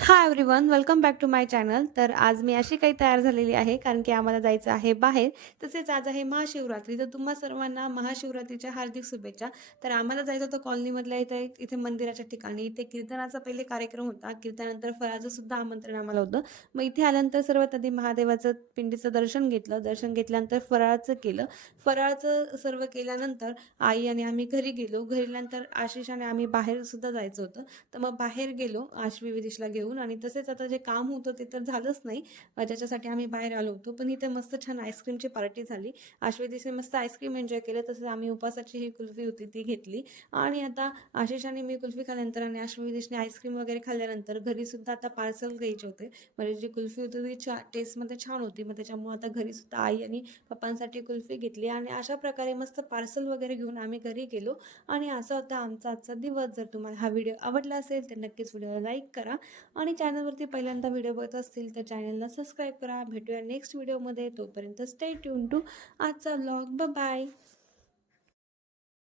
High everyone, welcome back to my channel. तर आज मी अशी काही तयार झालेली आहे, कारण की आम्हाला जायचं आहे बाहेर. तसेच आज आहे महाशिवरात्री. तर तुम्हा सर्वांना महाशिवरात्रीच्या हार्दिक शुभेच्छा. तर आम्हाला जायचं होतं कॉलनीमधल्या इथे इथे मंदिराच्या ठिकाणी. इथे कीर्तनाचा पहिले कार्यक्रम होता. कीर्तनानंतर फराळाचं सुद्धा आमंत्रण आम्हाला होतं. मग इथे आल्यानंतर सर्वात आधी महादेवाचं पिंडीचं दर्शन घेतलं. दर्शन घेतल्यानंतर फराळाचं केलं. फराळाचं सर्व केल्यानंतर आई आणि आम्ही घरी गेलो. घरी गेल्यानंतर आशिष आणि आम्ही बाहेर सुद्धा जायचं होतं. तर मग बाहेर गेलो आश्वी विदेशला घेऊन आणि तसेच आता जे काम होतं ते तर झालंच नाही, ज्याच्यासाठी आम्ही बाहेर आलो होतो. पण इथे मस्त छान आईस्क्रीमची पार्टी झाली. आश्वी विदेशने मस्त आईस्क्रीम एन्जॉय केलं. तसंच आम्ही उपासाची ही कुल्फी होती ती घेतली आणि आता आशिष आणि मी कुल्फी खाल्ल्यानंतर आणि आश्वी विदेशने आईस्क्रीम वगैरे खाल्ल्यानंतर घरी सुद्धा आता पार्सल द्यायचे होते. म्हणजे जी कुल्फी होती ती टेस्टमध्ये छान होती. मग त्याच्यामुळे आता घरी सुद्धा आई आणि पप्पांसाठी कुल्फी घेतली आणि अशा प्रकारे मस्त पार्सल वगैरे घेऊन आम्ही घरी गेलो. आणि असा होता आमचा आजचा दिवस. जर तुम्हाला हा व्हिडिओ आवडला असेल तर नक्कीच व्हिडिओला लाईक करा आणि चॅनलवरती पहिल्यांदा व्हिडिओ बघत असतील तर चॅनलला सबस्क्राईब करा. भेटूया नेक्स्ट व्हिडिओमध्ये. तोपर्यंत स्टे ट्यून टू आजचा व्लॉग. बाय.